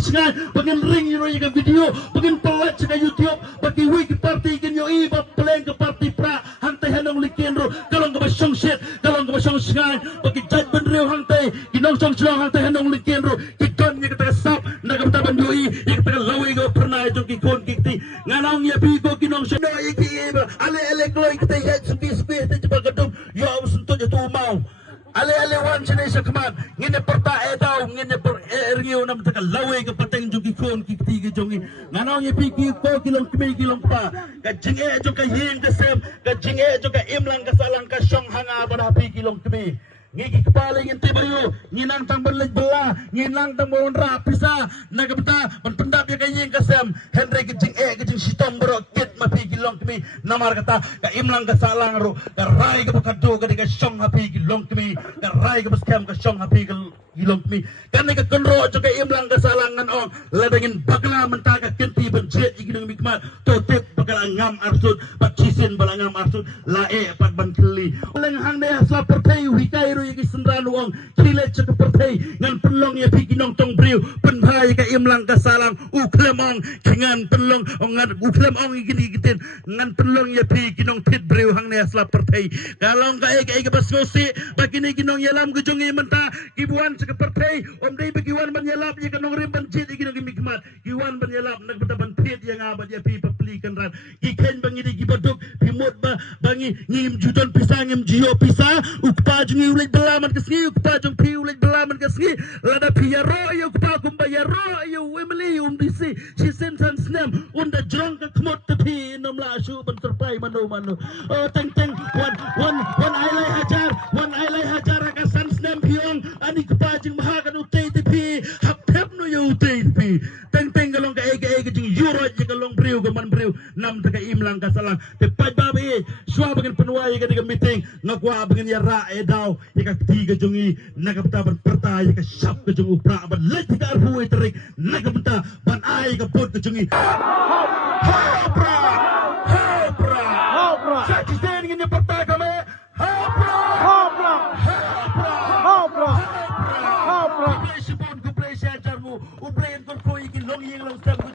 Sengai bagian ring you yang video bagian pelat sa YouTube bagi wiki party kinyo iba peleng ke party pra hantai hanong likenro kalong ka basyong shit kalong ka basyong sengai bagi judgment real hantai ginong song silong hantai hanong likenro kikon niya kata sap nagamtaban yoi yang kata laway ko pernah itong kikon kikti nganong ya bigo ginong song no iki iba ale kloy kita head suki ito jebal gedung yo sunto jatuh mau ale wan sini sa kaman ngine porta daw ngine por ergiyo nam taka laway ka pateng jogi kon kikti ka jongi nganong ipiki ko kilong pa ka jinge jo ka yeng ka sem ka jinge jo ka imlang ka salang ka syong hanga pada pi kilong kemi ngiki kepaling inti bayu nginang tang beleg bela nginang tang bon rapisa nagabta ban pendap ya kayeng kasem Henry kejing sitong bro kit mapi kilong kemi namar kata ka imlang ka salang ro ka rai ka bakado ka diga syong hapi kilong kemi ka rai ka baskem ka syong hapi kilong kemi kan ka konro jo ka imlang ka salangan ong ladangin bagla mentaka kenti benjet iginang mikmat totep bakal ngam arsud pacisin balangam arsud lae pat ban keli uleng hang ne asla pertai hikai yang senran uang kilet cek pertai ngan penlong ya pigi nong tong briu penhai ka imlang ka salang uklemong kingan penlong ngan uklemong igini gitin ngan penlong ya pigi nong tit briu hang ne asla pertai kalong ka ega bas ngosi bagini ginong yalam gujongi menta kibuan cek pertai om dei bagiwan ban yalap ya kanong rimban jit iginong gimikmat kiwan ban yalap nagbetaban pit yang abad ya pi papelikan ran iken bangini gibaduk pimot ba bangi ngim judon pisang ngim jio pisa ukpa jungi ulai belaman kesni ukpa jung pi ulai belaman kesni lada piyaro ayo ukpa kumbayaro ayo wemeli disi si sensan snem unda jrong ka kmot tepi nom la asu ban terpai mano oh teng one ailai hajar ka san snem piong ani ukpa jung mahakan utai tepi hap no yo utai tepi teng galong ka ega jung yuro je galong briu ka man briu nam taka imlang ka salang te pai babi swa bagen penuai ka diga meeting ngakwa bagen ya ra daw ya ka tiga jungi nagabta ban perta ya ka syap ka jung upra ban leti ka arhu terik nagabta ban ai ka pot ka jungi hopra sa cisten ngin